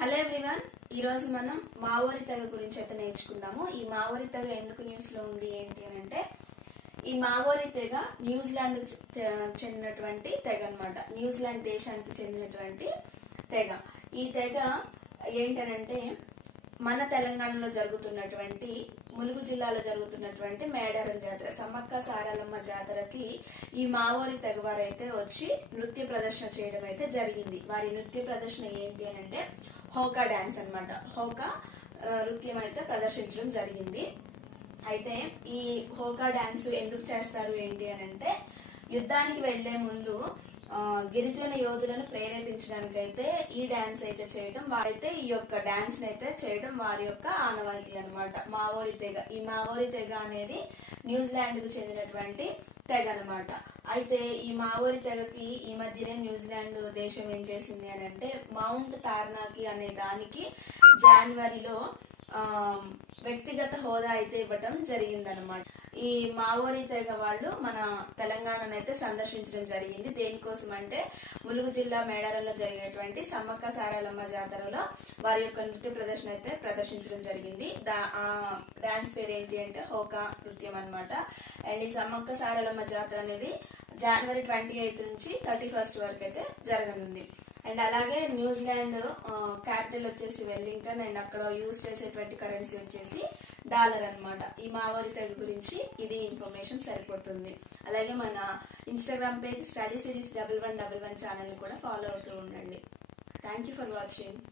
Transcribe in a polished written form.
Hello everyone, ఈ రోజు మనం మావోరి తెగ గురించి అయితే నేర్చుకుందాము. ఈ మావోరి తెగ ఎందుకు న్యూస్ లో ఉంది ఏంటి అని అంటే, ఈ మావోరి తెగ న్యూజిలాండ్ చెందినటువంటి తెగ అన్నమాట. న్యూజిలాండ్ దేశానికి చెందినటువంటి తెగ. ఈ తెగ ఏంటనంటే మన తెలంగాణలో జరుగుతున్నటువంటి ములుగు జిల్లాలో జరుగుతున్నటువంటి మేడారం జాతర, సమ్మక్క సారాలమ్మ జాతరకి ఈ మావోరి తెగవారైతే వచ్చి నృత్య ప్రదర్శన చేయడం అయితే జరిగింది. వారి నృత్య ప్రదర్శన ఏంటి అని అంటే హోకా డాన్స్ అన్నమాట. హోకా నృత్యం అయితే ప్రదర్శించడం జరిగింది. అయితే ఈ హోకా డాన్స్ ఎందుకు చేస్తారు ఏంటి అని అంటే, యుద్ధానికి వెళ్లే ముందు గిరిజన యోధులను ప్రేరేపించడానికైతే ఈ డాన్స్ అయితే చేయడం, వారైతే ఈ యొక్క డాన్స్ అయితే చేయడం వారి యొక్క ఆనవాయితీ అనమాట. మావోరి తెగ. ఈ మావోరి తెగ అనేది న్యూజిలాండ్ కు చెందినటువంటి తెగ అనమాట. అయితే ఈ మావోరి తెగకి ఈ మధ్యనే న్యూజిలాండ్ దేశం ఏం చేసింది అని అంటే, మౌంట్ తార్నాకి అనే దానికి జనవరిలో వ్యక్తిగత హోదా అయితే ఇవ్వటం జరిగిందనమాట. ఈ మావోరి తెగ వాళ్ళు మన తెలంగాణను అయితే సందర్శించడం జరిగింది. దేనికోసం అంటే, ములుగు జిల్లా మేడారంలో జరిగేటువంటి సమ్మక్క సారాలమ్మ జాతరలో వారి యొక్క నృత్య ప్రదర్శన అయితే ప్రదర్శించడం జరిగింది. ఆ డాన్స్ పేరు ఏంటి అంటే హోకా నృత్యం అనమాట. అండ్ ఈ సమ్మక్క సారాలమ్మ జాతర అనేది జనవరి 28 నుంచి 31 వరకు అయితే జరగనుంది. అండ్ అలాగే న్యూజిలాండ్ క్యాపిటల్ వచ్చేసి వెల్లింగ్టన్, అండ్ అక్కడ యూజ్ చేసేటువంటి కరెన్సీ వచ్చేసి డాలర్ అన్నమాట. ఈ మావోరి తెగ గురించి ఇది ఇన్ఫర్మేషన్ సరిపోతుంది. అలాగే మన Instagram page study series 1111 channel కూడా ఫాలో అవుతూ ఉండండి. Thank you for watching.